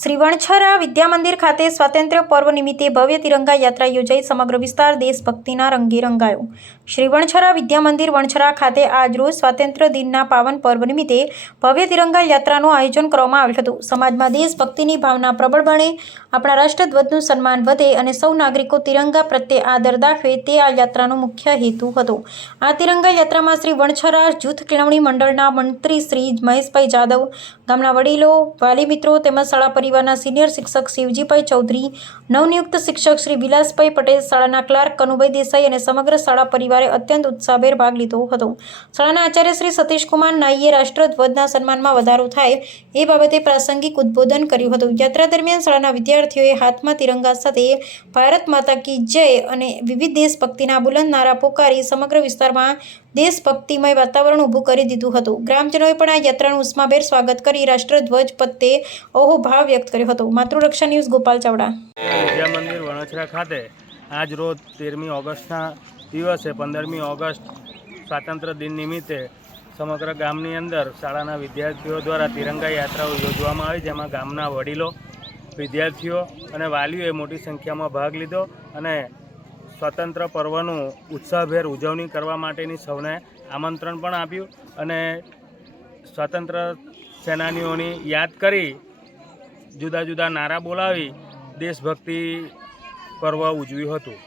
શ્રી વણછરા વિદ્યામંદિર ખાતે સ્વાતંત્ર્ય પર્વ નિમિત્તે ભવ્ય તિરંગા યાત્રા યોજાઈ સમગ્ર વિસ્તાર દેશભક્તિના રંગે રંગાયો। શ્રી વણછરા વિદ્યામંદિર વણછરા ખાતે આજરોજ સ્વાતંત્ર્ય દિનના પાવન પર્વ નિમિત્તે ભવ્ય તિરંગા યાત્રાનું આયોજન કરવામાં આવ્યું હતું। સમાજમાં દેશભક્તિની ભાવના પ્રબળ બને, આપણા રાષ્ટ્રધ્વજનું સન્માન વધે અને સૌ નાગરિકો તિરંગા પ્રત્યે આદર દાખવે તે આ યાત્રાનો મુખ્ય હેતુ હતો। આ તિરંગા યાત્રામાં શ્રી વણછરા જૂથ કેળવણી મંડળના મંત્રી શ્રી મહેશભાઈ જાદવ, ગામના વડીલો, વાલી મિત્રો તેમજ શાળા પરિવારના સિનિયર શિક્ષક શિવજીભાઈ ચૌધરી, નવનિયુક્ત શિક્ષક શ્રી વિલાસભાઈ પટેલ, શાળાના ક્લાર્ક કનુભાઈ દેસાઈ અને સમગ્ર શાળા પરિવારે અત્યંત ઉત્સાહભેર ભાગ લીધો હતો। શાળાના આચાર્ય શ્રી સતીશકુમાર નાઈએ રાષ્ટ્રધ્વજના સન્માનમાં વધારો થાય એ બાબતે પ્રાસંગિક ઉદ્બોધન કર્યું હતું। યાત્રા દરમિયાન શાળાના વિદ્યાર્થીઓએ હાથમાં તિરંગા સાથે ભારત માતા કી જય અને વિવિધ દેશભક્તિના બુલંદ નારા પોકારી સમગ્ર વિસ્તારમાં દેશભક્તિમય વાતાવરણ ઊભું કરી દીધું હતું। ગ્રામજનોએ પણ આ યાત્રાનું ઉષ્માભેર સ્વાગત કરી રાષ્ટ્રધ્વજ પ્રત્યે અહોભાવ વ્યક્ત કર્યો હતો। માતૃરક્ષા ન્યૂઝ ગોપાલ ચાવડા। વિદ્યામંદિર વણછરા ખાતે આજ રોજ 13મી ઓગસ્ટના દિવસે 15મી ઓગસ્ટ સ્વાતંત્ર્ય દિન નિમિત્તે સમગ્ર ગામની અંદર શાળાના વિદ્યાર્થીઓ દ્વારા તિરંગા યાત્રાઓ યોજવામાં આવી, જેમાં ગામના વડીલો, વિદ્યાર્થીઓ અને વાલીઓએ મોટી સંખ્યામાં ભાગ લીધો અને સ્વતંત્ર પર્વનું ઉત્સાહભેર ઉજવણી કરવા માટેની સૌને આમંત્રણ પણ આપ્યું અને સ્વતંત્ર સેનાનીઓની યાદ કરી જુદા જુદા નારા બોલાવી દેશભક્તિ પર્વ ઉજવ્યું હતું।